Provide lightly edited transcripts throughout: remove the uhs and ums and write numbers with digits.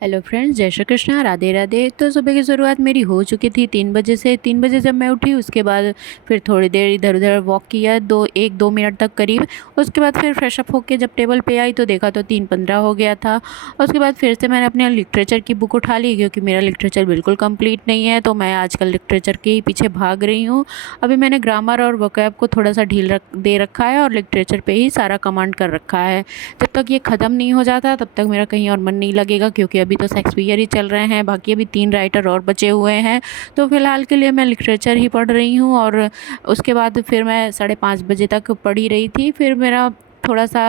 Hello friends, जय श्री कृष्णा, राधे राधे। तो सुबह की शुरुआत मेरी हो चुकी थी 3 बजे से। 3 बजे जब मैं उठी, उसके बाद फिर थोड़ी देर इधर उधर वॉक किया, 1-2 मिनट तक करीब। उसके बाद फिर फ्रेश अप होके जब टेबल पे आई तो देखा तो 3:15 हो गया था। उसके बाद फिर से मैंने अपने लिटरेचर की बुक उठा ली, क्योंकि मेरा लिटरेचर बिल्कुल कंप्लीट नहीं है, तो मैं आजकल लिटरेचर के ही पीछे भाग रही हूँ। अभी मैंने ग्रामर और वोकैब को थोड़ा सा ढील दे रखा है और लिटरेचर पे ही सारा कमांड कर रखा है। जब तक ये ख़त्म नहीं हो जाता तब तक मेरा कहीं और मन नहीं लगेगा, क्योंकि अभी तो शेक्सपियर ही चल रहे हैं, बाकी अभी 3 राइटर और बचे हुए हैं। तो फ़िलहाल के लिए मैं लिटरेचर ही पढ़ रही हूँ। और उसके बाद फिर मैं 5:30 बजे तक पढ़ी रही थी। फिर मेरा थोड़ा सा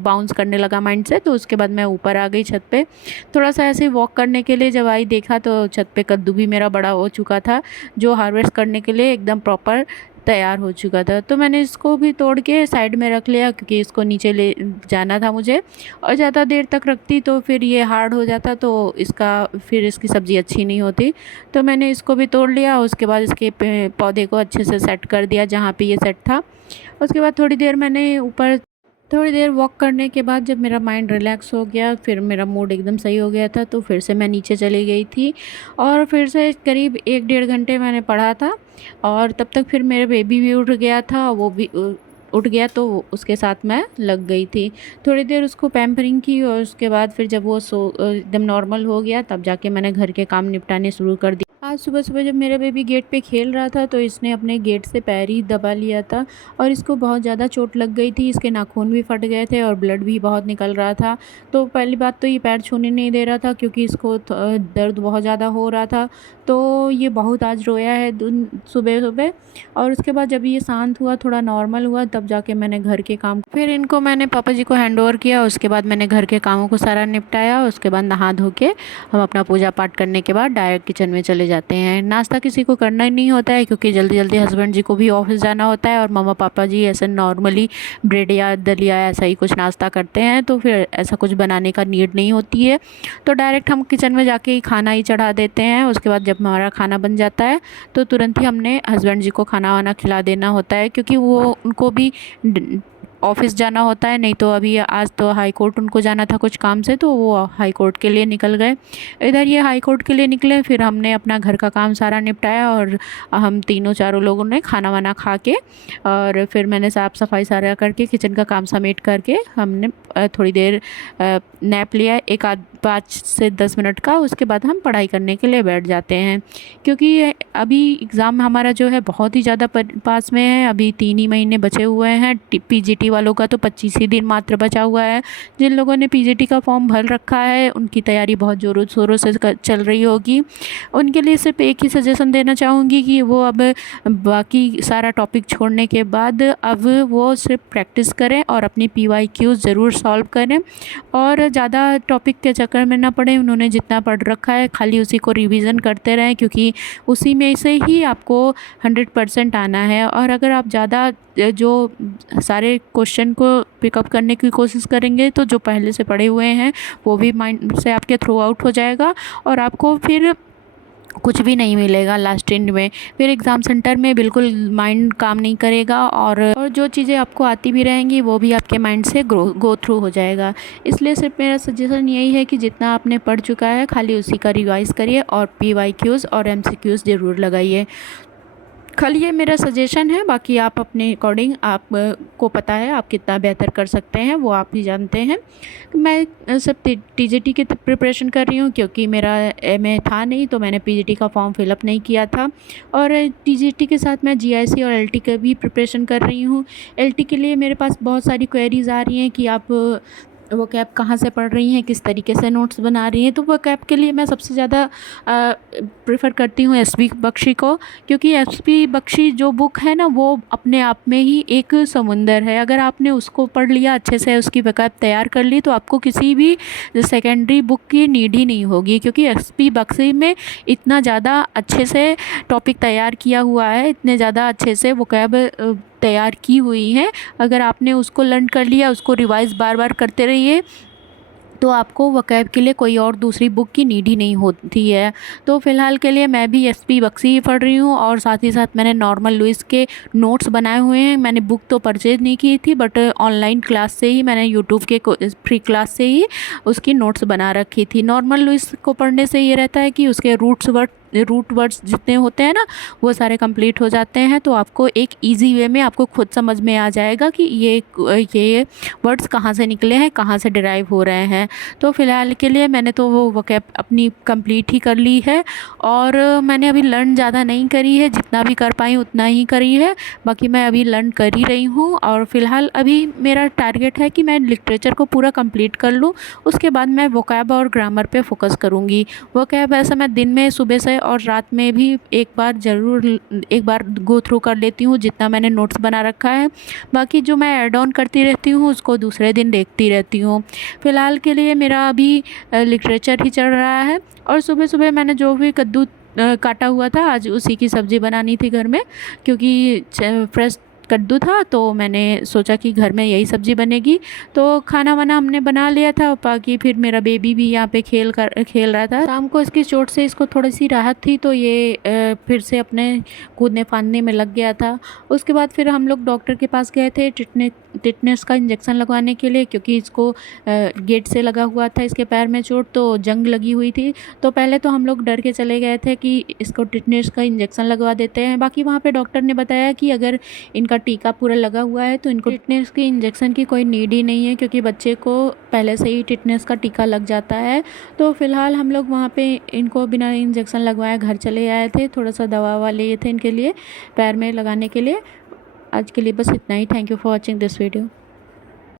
बाउंस करने लगा माइंड से, तो उसके बाद मैं ऊपर आ गई छत पे। थोड़ा सा ऐसे वॉक करने के लिए जब आई, देखा तो छत पे कद्दू भी मेरा बड़ा हो चुका था, जो हार्वेस्ट करने के लिए एकदम प्रॉपर तैयार हो चुका था। तो मैंने इसको भी तोड़ के साइड में रख लिया, क्योंकि इसको नीचे ले जाना था मुझे, और ज़्यादा देर तक रखती तो फिर ये हार्ड हो जाता, तो फिर इसकी सब्ज़ी अच्छी नहीं होती। तो मैंने इसको भी तोड़ लिया। उसके बाद इसके पौधे को अच्छे से सेट कर दिया जहाँ पे ये सेट था। उसके बाद थोड़ी देर वॉक करने के बाद जब मेरा माइंड रिलैक्स हो गया, फिर मेरा मूड एकदम सही हो गया था, तो फिर से मैं नीचे चली गई थी। और फिर से करीब 1-1.5 घंटे मैंने पढ़ा था। और तब तक फिर मेरा बेबी भी उठ गया था, वो भी उठ गया, तो उसके साथ मैं लग गई थी। थोड़ी देर उसको पैम्परिंग की, और उसके बाद फिर जब वो एकदम नॉर्मल हो गया, तब जाके मैंने घर के काम निपटाने शुरू कर दिए। आज सुबह सुबह जब मेरा बेबी गेट पे खेल रहा था, तो इसने अपने गेट से पैर ही दबा लिया था, और इसको बहुत ज़्यादा चोट लग गई थी। इसके नाखून भी फट गए थे और ब्लड भी बहुत निकल रहा था। तो पहली बात तो ये पैर छूने नहीं दे रहा था, क्योंकि इसको दर्द बहुत ज़्यादा हो रहा था। तो ये बहुत आज रोया है सुबह सुबह। और उसके बाद जब ये शांत हुआ, थोड़ा नॉर्मल हुआ, तब जाके मैंने घर के काम, फिर इनको मैंने पापा जी को हैंड ओवर किया। उसके बाद मैंने घर के कामों को सारा निपटाया। उसके बाद नहा धो के हम अपना पूजा पाठ करने के बाद डायरेक्ट किचन में चले जाते हैं। नाश्ता किसी को करना ही नहीं होता है, क्योंकि जल्दी जल्दी हस्बैंड जी को भी ऑफिस जाना होता है, और मम्मा पापा जी ऐसे नॉर्मली ब्रेड या दलिया ऐसा ही कुछ नाश्ता करते हैं, तो फिर ऐसा कुछ बनाने का नीड नहीं होती है। तो डायरेक्ट हम किचन में जाके ही खाना ही चढ़ा देते हैं। उसके बाद जब हमारा खाना बन जाता है, तो तुरंत ही हमने हस्बैंड जी को खाना वाना खिला देना होता है, क्योंकि वो उनको भी ऑफिस जाना होता है। नहीं तो अभी आज तो हाई कोर्ट उनको जाना था कुछ काम से, तो वो हाई कोर्ट के लिए निकल गए। इधर ये हाई कोर्ट के लिए निकले, फिर हमने अपना घर का काम सारा निपटाया, और हम तीनों चारों लोगों ने खाना वाना खा के, और फिर मैंने साफ़ सफाई सारा करके किचन का काम समेट करके हमने थोड़ी देर नैप लिया, 5 से 10 मिनट का। उसके बाद हम पढ़ाई करने के लिए बैठ जाते हैं, क्योंकि अभी एग्ज़ाम हमारा जो है बहुत ही ज़्यादा पास में है। अभी 3 ही महीने बचे हुए हैं। पीजीटी वालों का तो 25 ही दिन मात्र बचा हुआ है। जिन लोगों ने पीजीटी का फॉर्म भर रखा है, उनकी तैयारी बहुत ज़ोरों शोरों से चल रही होगी। उनके लिए सिर्फ एक ही सजेशन देना चाहूँगी कि वो अब बाकी सारा टॉपिक छोड़ने के बाद अब वो सिर्फ प्रैक्टिस करें और अपनी पीवाईक्यूज़ ज़रूर सॉल्व करें, और ज़्यादा टॉपिक के चक्कर में ना पड़े। उन्होंने जितना पढ़ रखा है खाली उसी को रिवीजन करते रहें, क्योंकि उसी में से ही आपको 100% आना है। और अगर आप ज़्यादा जो सारे क्वेश्चन को पिकअप करने की कोशिश करेंगे, तो जो पहले से पढ़े हुए हैं वो भी माइंड से आपके थ्रू आउट हो जाएगा, और आपको फिर कुछ भी नहीं मिलेगा लास्ट एंड में। फिर एग्ज़ाम सेंटर में बिल्कुल माइंड काम नहीं करेगा, और जो चीज़ें आपको आती भी रहेंगी वो भी आपके माइंड से गो थ्रू हो जाएगा। इसलिए सिर्फ मेरा सजेशन यही है कि जितना आपने पढ़ चुका है खाली उसी का रिवाइज़ करिए, और पीवाईक्यूज़ और एमसीक्यूज़ ज़रूर लगाइए। खाली ये मेरा सजेशन है, बाकी आप अपने अकॉर्डिंग, आप को पता है आप कितना बेहतर कर सकते हैं, वो आप ही जानते हैं। मैं सब टीजीटी की प्रिपरेशन कर रही हूँ, क्योंकि मेरा एमए था नहीं, तो मैंने पीजीटी का फॉर्म फिलअप नहीं किया था। और टीजीटी के साथ मैं जीआईसी और एलटी का भी प्रिपरेशन कर रही हूँ। एलटी के लिए मेरे पास बहुत सारी क्वेरीज़ आ रही हैं कि आप वो कैब कहाँ से पढ़ रही हैं, किस तरीके से नोट्स बना रही हैं। तो वो कैब के लिए मैं सबसे ज़्यादा प्रेफर करती हूँ एसपी बख्शी को, क्योंकि एसपी बख्शी जो बुक है ना, वो अपने आप में ही एक समुंदर है। अगर आपने उसको पढ़ लिया अच्छे से, उसकी वकायब तैयार कर ली, तो आपको किसी भी सेकेंडरी बुक की नीड ही नहीं होगी, क्योंकि एसपी बख्शी में इतना ज़्यादा अच्छे से टॉपिक तैयार किया हुआ है, इतने ज़्यादा अच्छे से वकायब तैयार की हुई हैं। अगर आपने उसको लर्न कर लिया, उसको रिवाइज़ बार बार करते रहिए, तो आपको वोकैब के लिए कोई और दूसरी बुक की नीड ही नहीं होती है। तो फ़िलहाल के लिए मैं भी एसपी बख्शी ही पढ़ रही हूँ और साथ ही साथ मैंने नॉर्मन लुइस के नोट्स बनाए हुए हैं। मैंने बुक तो परचेज़ नहीं की थी, बट ऑनलाइन क्लास से ही मैंने यूट्यूब के फ्री क्लास से ही उसकी नोट्स बना रखी थी। नॉर्मन लुइस को पढ़ने से ये रहता है कि उसके रूट वर्ड्स जितने होते हैं ना, वो सारे कंप्लीट हो जाते हैं। तो आपको एक इजी वे में आपको खुद समझ में आ जाएगा कि ये वर्ड्स कहाँ से निकले हैं, कहाँ से डिराइव हो रहे हैं। तो फ़िलहाल के लिए मैंने तो वो वोकैब अपनी कंप्लीट ही कर ली है, और मैंने अभी लर्न ज़्यादा नहीं करी है, जितना भी कर पाई उतना ही करी है। बाकी मैं अभी लर्न कर ही रही हूँ, और फ़िलहाल अभी मेरा टारगेट है कि मैं लिटरेचर को पूरा कंप्लीट कर लूँ। उसके बाद मैं वोकैब और ग्रामर पे फोकस करूँगी। वोकैब ऐसा मैं दिन में सुबह से और रात में भी एक बार गो थ्रू कर लेती हूँ, जितना मैंने नोट्स बना रखा है। बाकी जो मैं ऐड ऑन करती रहती हूँ उसको दूसरे दिन देखती रहती हूँ। फ़िलहाल के लिए मेरा अभी लिटरेचर ही चल रहा है, और सुबह सुबह मैंने जो भी कद्दू काटा हुआ था, आज उसी की सब्ज़ी बनानी थी घर में, क्योंकि फ्रेश कद्दू था, तो मैंने सोचा कि घर में यही सब्ज़ी बनेगी। तो खाना वाना हमने बना लिया था। बाकी फिर मेरा बेबी भी यहाँ पे खेल रहा था। शाम को इसकी चोट से इसको थोड़ी सी राहत थी, तो ये फिर से अपने कूदने फांदने में लग गया था। उसके बाद फिर हम लोग डॉक्टर के पास गए थे टिटनेस का इंजेक्शन लगवाने के लिए, क्योंकि इसको गेट से लगा हुआ था इसके पैर में चोट, तो जंग लगी हुई थी। तो पहले तो हम लोग डर के चले गए थे कि इसको टिटनेस का इंजेक्शन लगवा देते हैं। बाकी वहाँ पे डॉक्टर ने बताया कि अगर इनका टीका पूरा लगा हुआ है तो इनको टिटनेस की इंजेक्शन की कोई नीड ही नहीं है, क्योंकि बच्चे को पहले से ही टिटनेस का टीका लग जाता है। तो फिलहाल हम लोग वहाँ पे इनको बिना इंजेक्शन लगवाए घर चले आए थे। थोड़ा सा दवा ववा लिए थे इनके लिए पैर में लगाने के लिए। आज के लिए बस इतना ही। Thank you for watching this video.